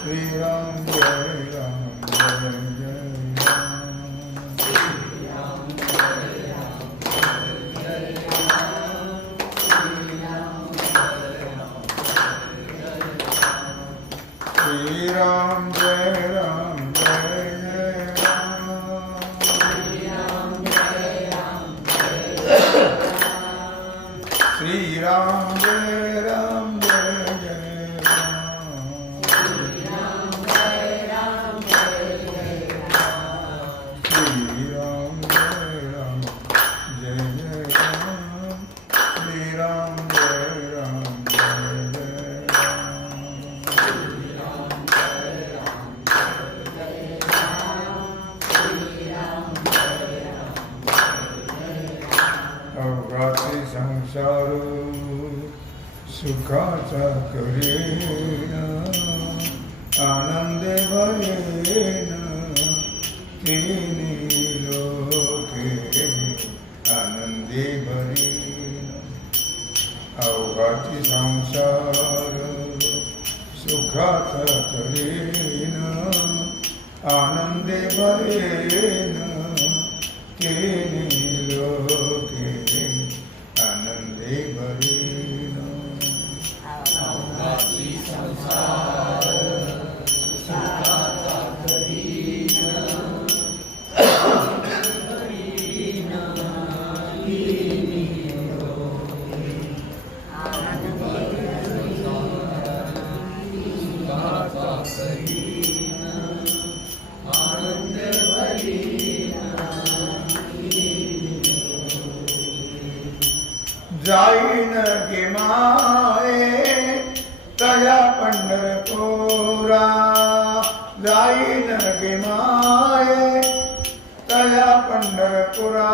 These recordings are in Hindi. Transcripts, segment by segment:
श्री राम जय राम जय जय राम श्री राम जय राम अवघाती संसार सुखाचा करेन, आनंदे भरेन तिन्ही लोके आनंदे भरेन अवघाती संसार सुखाचा करेन आनंदे भरेन तिन्ही लोके जाईन गे माये तया पंढरपुरा जाईन गे माये तया पंढरपुरा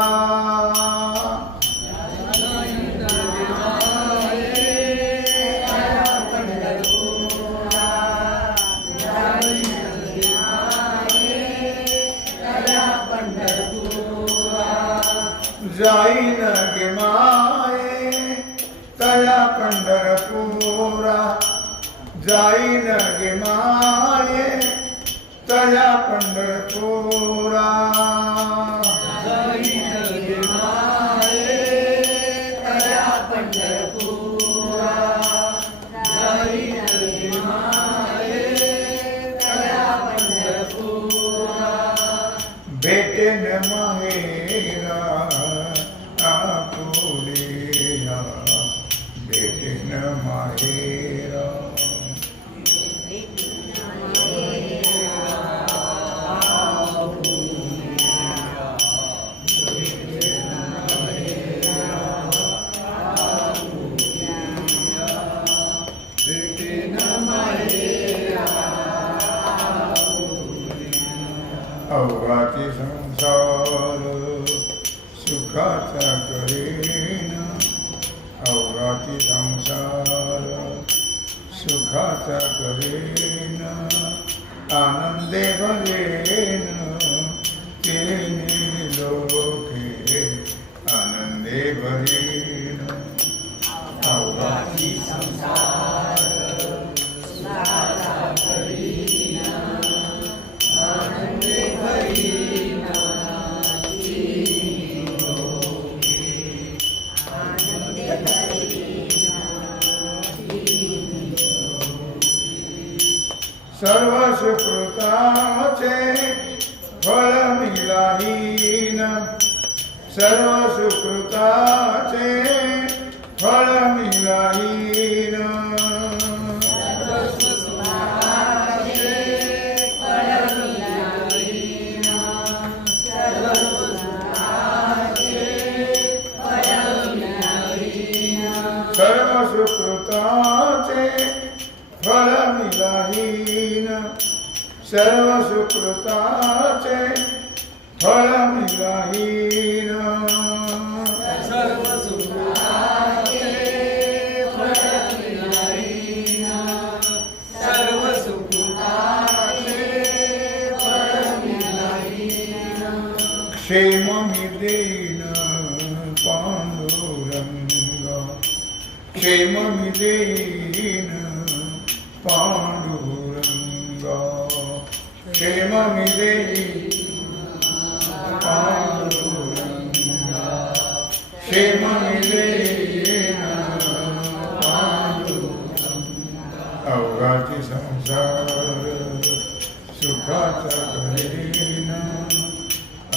तया पंढरपुरा जाई गे माये तया पंढरपुरा भेटेन माहेरा सुखाचा करेन अवघाती संसार सुखाचा करेन आनंदे भरेन सर्व सुकृताचे सर्वसुकृताचे मिलाहीन सर्व सुकृताचे फळ मिळाहीन सर्व क्षेम मिदेन पांडुरंग. क्षेम मिदेन पांडुरंग. క్షేమమిదే క్షేమమిదే అవగాతి సంసార సుఖాత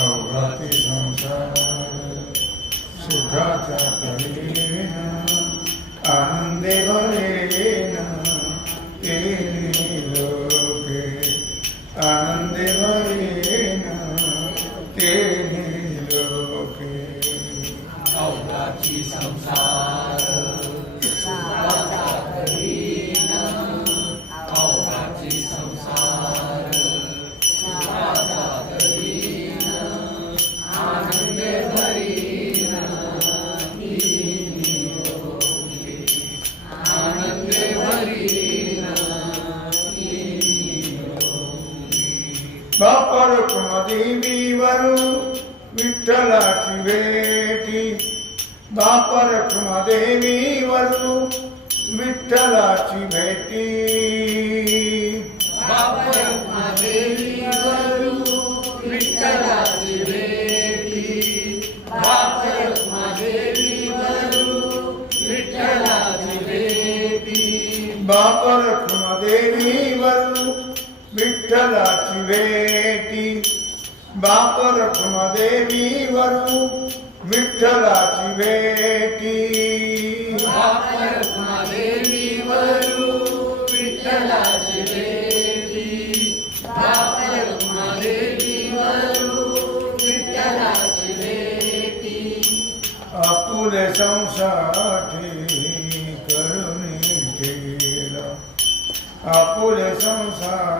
అవగాతి సంసార సుఖాత ఆనందే వరేణ తేన बापरक्ष्म देवी वरु विठ्ठलाची भेटी। बापरक्ष्म देवी वरू विठ्ठलाची भेटी। बापरक्ष्म देवी वरू विठ्ठलाची भेटी बापर देवीवरू विठ्ठलाची भेटी करुणी ठेला संसाठी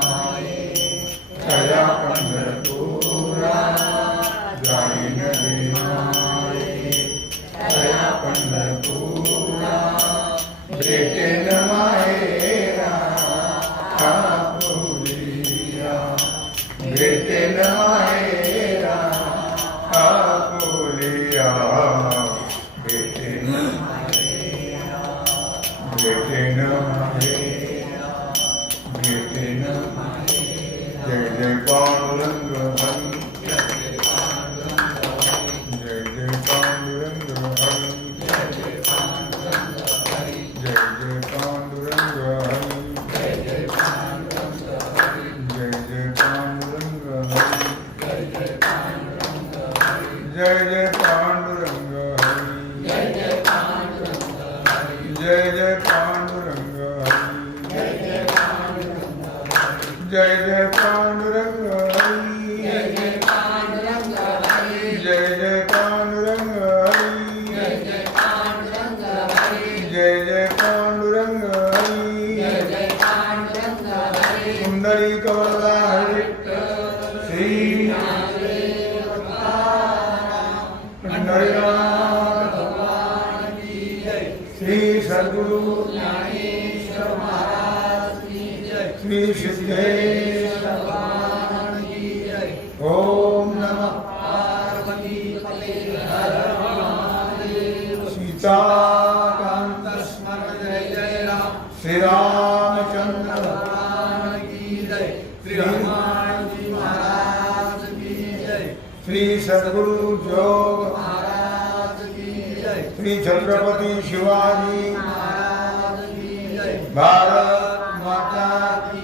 जय जय पांडुरंग जय ओम नमः पार्वती महादेव सीताकांत स्मरण जय राम श्री रामचंद्र भगवान जय श्री हनुमान जी महाराज जय श्री महाराज जय श्री शिवाजी महाराज की जय भारत माता की